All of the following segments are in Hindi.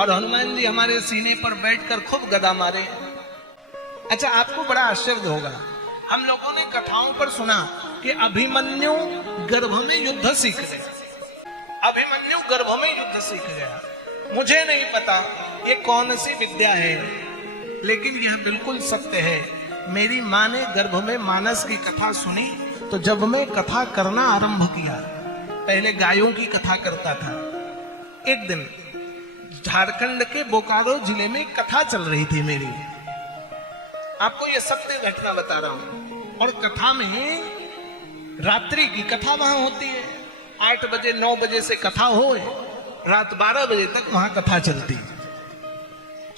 और हनुमान जी हमारे सीने पर बैठकर खूब गदा मारे। अच्छा, आपको बड़ा आश्चर्य होगा, हम लोगों ने कथाओं पर सुना कि अभिमन्यु गर्भ में युद्ध सीख गया। अभिमन्यु गर्भ में युद्ध सीख गया। मुझे नहीं पता ये कौन सी विद्या है, लेकिन यह बिल्कुल सत्य है। मेरी माँ ने गर्भ में मानस की कथा सुनी, तो जब मैं कथा करना आरंभ किया, पहले गायों की कथा करता था। एक दिन झारखंड के बोकारो जिले में कथा चल रही थी मेरी, आपको ये सत्य घटना बता रहा हूं। और कथा में रात्रि की कथा वहां होती है, 8 बजे 9 बजे से कथा हो, रात 12 बजे तक वहां कथा चलती।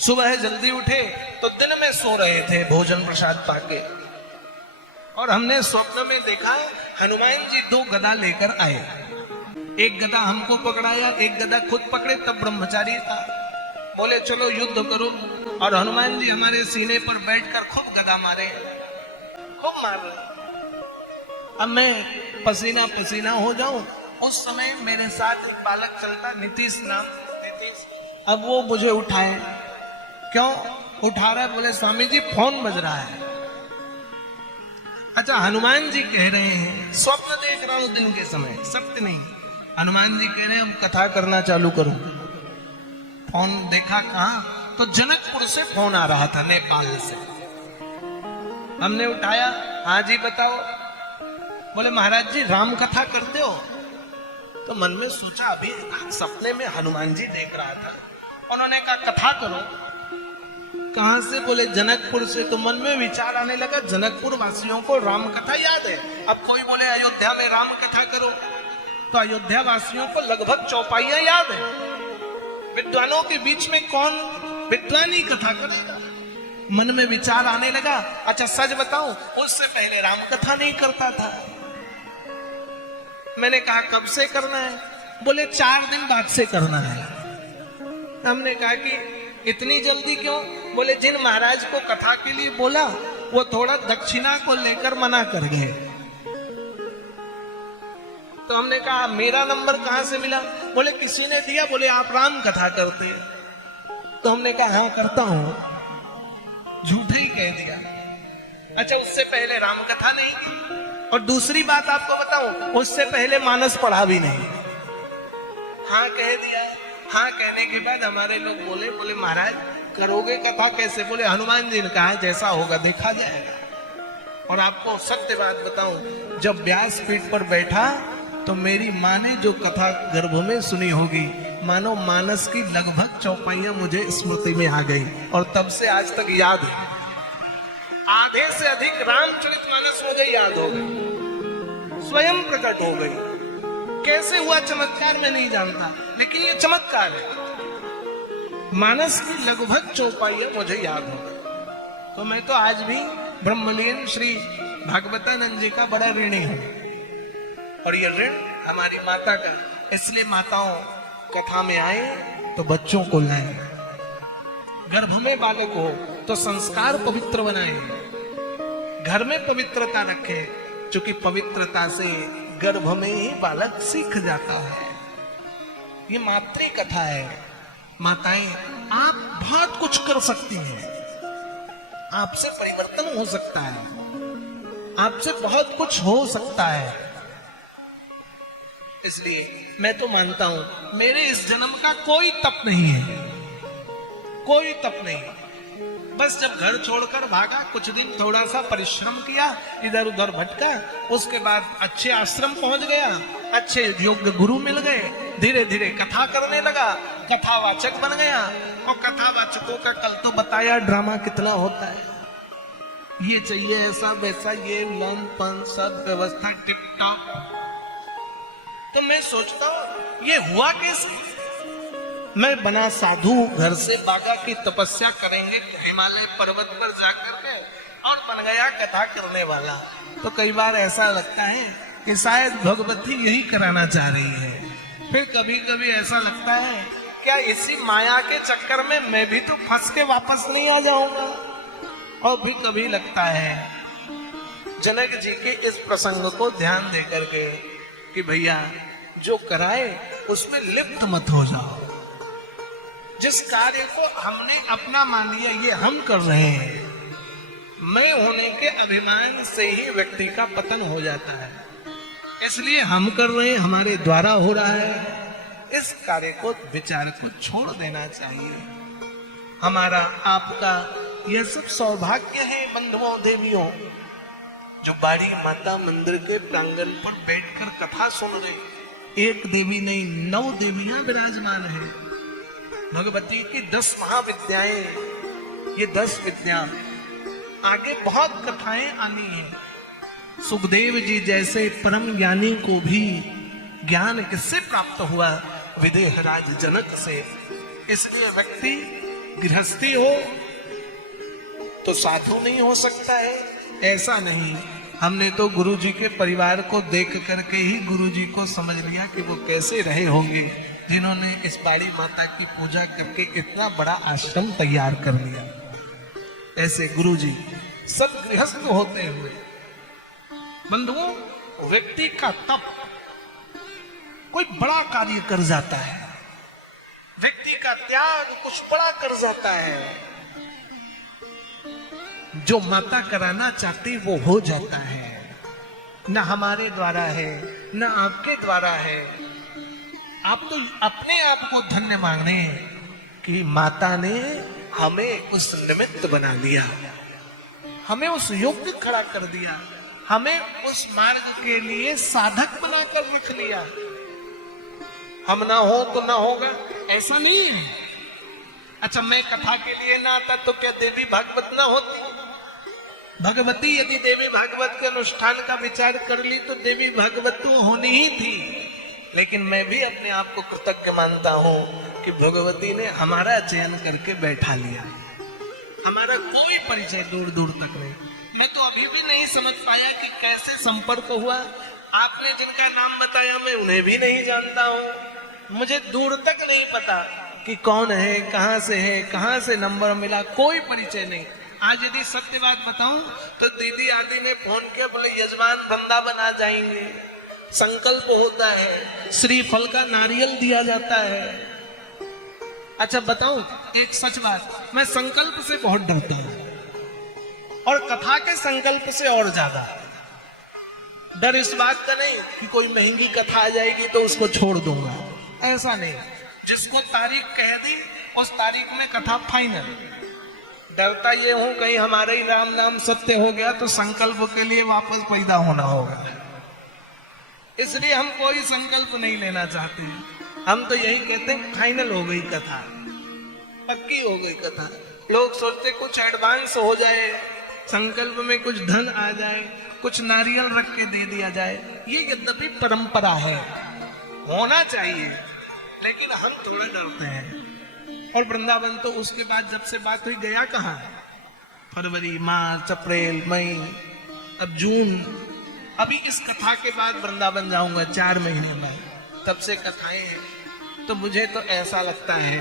सुबह जल्दी उठे तो दिन में सो रहे थे भोजन प्रसाद पाके, और हमने स्वप्न में देखा हनुमान जी 2 गदा लेकर आए। एक गदा हमको पकड़ाया, एक गदा खुद पकड़े, तब ब्रह्मचारी था। बोले चलो युद्ध करो, और हनुमान जी हमारे सीने पर बैठकर खूब गदा मारे, खूब मार रहे। अब मैं पसीना पसीना हो जाऊं, उस समय मेरे साथ एक बालक चलता, नीतीश नाम, नीतीश। अब वो मुझे उठाए, क्यों उठा रहा है? बोले स्वामी जी फोन बज रहा है। अच्छा, हनुमान जी कह रहे हैं, स्वप्न देख रहा हूं दिन के समय, सत्य नहीं। हनुमान जी कह रहे हैं हम कथा करना चालू करूं। फोन देखा कहां, तो जनकपुर से फोन आ रहा था, नेपाल से। हमने उठाया, हाँ जी बताओ। बोले महाराज जी राम कथा करते हो? तो मन में सोचा, अभी सपने में हनुमान जी देख रहा था। उन्होंने कहा कथा करो। कहां से? बोले जनकपुर से। तो मन में विचार आने लगा, जनकपुर वासियों को राम कथा याद है। अब कोई बोले अयोध्या में राम कथा करो, तो अयोध्या वासियों को लगभग चौपाइयां याद है। विद्वानों के बीच में कौन विद्वानी कथा करेगा? मन में विचार आने लगा। अच्छा सच बताऊं, उससे पहले राम कथा नहीं करता था। मैंने कहा कब से करना है? बोले 4 दिन बाद से करना है। हमने कहा कि इतनी जल्दी क्यों? बोले जिन महाराज को कथा के लिए बोला, वो थोड़ा दक्षिणा को लेकर मना कर गए। तो हमने कहा मेरा नंबर कहां से मिला? बोले किसी ने दिया। बोले आप राम कथा करते हैं? तो हमने कहा हाँ करता हूं। झूठे ही कह दिया। अच्छा, उससे पहले राम कथा नहीं की, और दूसरी बात आपको बताऊं, उससे पहले मानस पढ़ा भी नहीं। हाँ कह दिया। हाँ कहने के बाद हमारे लोग बोले महाराज करोगे कथा कैसे? बोले हनुमान जी ने कहा जैसा होगा देखा जाएगा। और आपको सत्य बात बताऊं, जब व्यासपीठ पर बैठा तो मेरी माँ ने जो कथा गर्भ में सुनी होगी, मानो मानस की लगभग चौपाइयां मुझे स्मृति में आ गई, और तब से आज तक याद है। आधे से अधिक रामचरितमानस मुझे याद हो गई, स्वयं प्रकट हो गई। कैसे हुआ चमत्कार मैं नहीं जानता, लेकिन ये चमत्कार है। मानस की लगभग चौपाइयां मुझे याद हो गई। तो मैं तो आज भी ब्रह्मलीन श्री भागवतानंद जी का बड़ा ऋणी हूं, और ये ऋण हमारी माता का। इसलिए माताओं कथा में आए तो बच्चों को लाए, गर्भ में बालक हो तो संस्कार पवित्र बनाए, घर में पवित्रता रखे, क्योंकि पवित्रता से गर्भ में ही बालक सीख जाता है। ये मातृ कथा है। माताएं आप बहुत कुछ कर सकती हैं, आपसे परिवर्तन हो सकता है, आपसे बहुत कुछ हो सकता है। इसलिए मैं तो मानता हूं मेरे इस जन्म का कोई तप नहीं है, कोई तप नहीं। बस जब घर छोड़कर भागा, कुछ दिन थोड़ा सा परिश्रम किया, इधर उधर भटका, उसके बाद अच्छे आश्रम पहुंच गया, अच्छे योग्य गुरु मिल गए, धीरे धीरे कथा करने लगा, कथावाचक बन गया। और कथावाचकों का कल तो बताया ड्रामा कितना होता है। ये चाहिए ऐसा वैसा, ये लन पन सब व्यवस्था टिप टॉप। तो मैं सोचता हूं ये हुआ कैसे? मैं बना साधु, घर से बागा की तपस्या करेंगे हिमालय पर्वत पर जाकर के, और बन गया कथा करने वाला। तो कई बार ऐसा लगता है कि शायद भगवती यही कराना चाह रही है। फिर कभी कभी ऐसा लगता है क्या इसी माया के चक्कर में मैं भी तो फंस के वापस नहीं आ जाऊंगा? और भी कभी लगता है जनक जी के इस प्रसंग को ध्यान दे करके कि भैया जो कराए उसमें लिप्त मत हो जाओ। जिस कार्य को हमने अपना मान लिया, ये हम कर रहे हैं, मैं होने के अभिमान से ही व्यक्ति का पतन हो जाता है। इसलिए हम कर रहे हैं, हमारे द्वारा हो रहा है, इस कार्य को, विचार को छोड़ देना चाहिए। हमारा आपका यह सब सौभाग्य है बंधुओं देवियों, जो बाड़ी माता मंदिर के प्रांगण पर बैठकर कथा सुन रहे। एक देवी नहीं, 9 देवियां विराजमान है। भगवती की 10 महाविद्याएं, ये 10 विद्या, आगे बहुत कथाएं आनी है। सुखदेव जी जैसे परम ज्ञानी को भी ज्ञान किससे प्राप्त हुआ? विदेहराज जनक से। इसलिए व्यक्ति गृहस्थी हो तो साधु नहीं हो सकता है, ऐसा नहीं। हमने तो गुरु जी के परिवार को देख करके ही गुरु जी को समझ लिया कि वो कैसे रहे होंगे, जिन्होंने इस बाड़ी माता की पूजा करके इतना बड़ा आश्रम तैयार कर लिया। ऐसे गुरु जी सब गृहस्थ होते हुए। बंधुओं, व्यक्ति का तप कोई बड़ा कार्य कर जाता है, व्यक्ति का त्याग कुछ बड़ा कर जाता है। जो माता कराना चाहती वो हो जाता है। न हमारे द्वारा है, न आपके द्वारा है। आप तो अपने आप को धन्य माने कि माता ने हमें उस निमित्त बना दिया, हमें उस योग्य खड़ा कर दिया, हमें उस मार्ग के लिए साधक बनाकर रख लिया। हम ना हो तो ना होगा, ऐसा नहीं है। अच्छा, मैं कथा के लिए ना आता तो क्या देवी भागवत ना होती? भगवती यदि देवी भागवत के अनुष्ठान का विचार कर ली तो देवी भागवत तो होनी ही थी। लेकिन मैं भी अपने आप को कृतज्ञ मानता हूं कि भगवती ने हमारा चयन करके बैठा लिया। हमारा कोई परिचय दूर दूर तक नहीं। मैं तो अभी भी नहीं समझ पाया कि कैसे संपर्क हुआ। आपने जिनका नाम बताया मैं उन्हें भी नहीं जानता हूं। मुझे दूर तक नहीं पता कि कौन है, कहां से नंबर मिला, कोई परिचय नहीं। आज यदि सत्य बात बताऊं तो दीदी आदि ने फोन किया, बोले यजमान वृंदावन आ जाएंगे, संकल्प होता है, श्रीफल का नारियल दिया जाता है। अच्छा बताऊं एक सच बात, मैं संकल्प से बहुत डरता हूं और कथा के संकल्प से और ज्यादा। डर इस बात का नहीं कि कोई महंगी कथा आ जाएगी तो उसको छोड़ दूंगा, ऐसा नहीं। जिसको तारीख कह दी उस तारीख में कथा फाइनल। डरता ये हूं कहीं हमारा ही राम नाम सत्य हो गया तो संकल्प के लिए वापस पैदा होना होगा। इसलिए हम कोई संकल्प नहीं लेना चाहते। हम तो यही कहते हैं फाइनल हो गई कथा, पक्की हो गई कथा। लोग सोचते कुछ एडवांस हो जाए, संकल्प में कुछ धन आ जाए, कुछ नारियल रख के दे दिया जाए। ये यद्यपि परंपरा है, होना चाहिए, लेकिन हम थोड़ा डरते हैं। और वृंदावन तो उसके बाद जब से बात हुई गया कहाँ? फरवरी, मार्च, अप्रैल, मई, अब जून। अभी इस कथा के बाद वृंदावन जाऊंगा 4 महीने में, तब से कथाएं हैं। तो मुझे तो ऐसा लगता है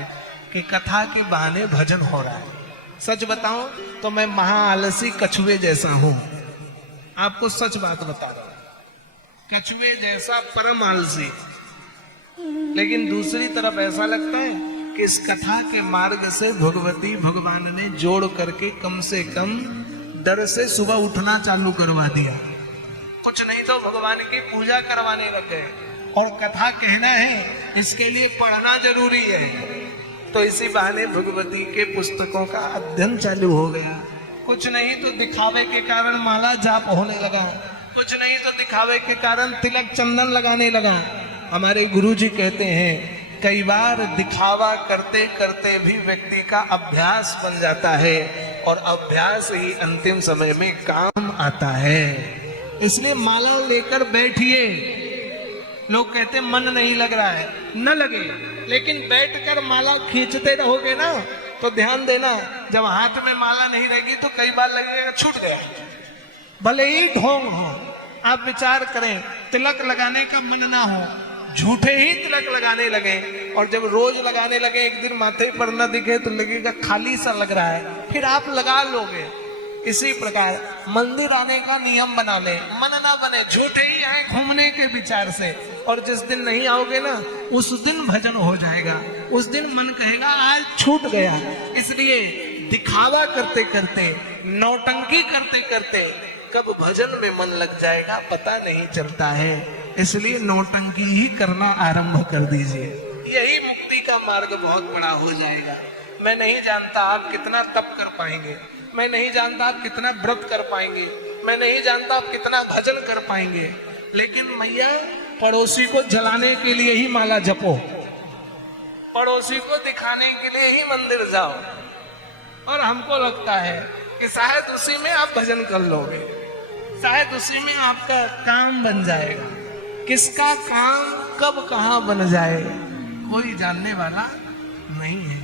कि कथा के बहाने भजन हो रहा है। सच बताऊं तो मैं महाआलसी कछुए जैसा हूं। आपको सच बात बता रहा हूं, कछुए जैसा परम आलसी। लेकिन दूसरी तरफ ऐसा लगता है कि इस कथा के मार्ग से भगवती भगवान ने जोड़ करके कम से कम डर से सुबह उठना चालू करवा दिया। कुछ नहीं तो भगवान की पूजा करवाने लग गए। और कथा कहना है, इसके लिए पढ़ना जरूरी है। तो इसी बहाने भगवती के पुस्तकों का अध्ययन चालू हो गया। कुछ नहीं तो दिखावे के कारण माला जाप होने लगा, कुछ नहीं तो दिखावे के कारण तिलक चंदन लगाने लगा। हमारे गुरुजी कहते हैं कई बार दिखावा करते करते भी व्यक्ति का अभ्यास बन जाता है और अभ्यास ही अंतिम समय में काम आता है। इसलिए माला लेकर बैठिए। लोग कहते मन नहीं लग रहा है, न लगे, लेकिन बैठकर माला खींचते रहोगे ना तो ध्यान देना, जब हाथ में माला नहीं रहेगी तो कई बार लगेगा छूट गया। भले ही ढोंग हो, आप विचार करें, तिलक लगाने का मन ना हो, झूठे ही तिलक लगाने लगे और जब रोज लगाने लगे एक दिन माथे पर न दिखे तो लगेगा खाली सा लग रहा है, फिर आप लगा लोगे। इसी प्रकार मंदिर आने का नियम बना ले, मन ना बने, झूठे ही आए घूमने के विचार से। और जिस दिन नहीं आओगे ना उस दिन भजन हो जाएगा, उस दिन मन कहेगा आज छूट गया। इसलिए दिखावा करते करते, नौटंकी करते करते कब भजन में मन लग जाएगा पता नहीं चलता है। इसलिए नौटंकी ही करना आरंभ कर दीजिए, यही मुक्ति का मार्ग बहुत बड़ा हो जाएगा। मैं नहीं जानता आप कितना तप कर पाएंगे, मैं नहीं जानता आप कितना व्रत कर पाएंगे, मैं नहीं जानता आप कितना भजन कर पाएंगे, लेकिन मैया पड़ोसी को जलाने के लिए ही माला जपो, पड़ोसी को दिखाने के लिए ही मंदिर जाओ, और हमको लगता है कि शायद उसी में आप भजन कर लोगे, शायद उसी में आपका काम बन जाएगा। किसका काम कब कहां बन जाए कोई जानने वाला नहीं है।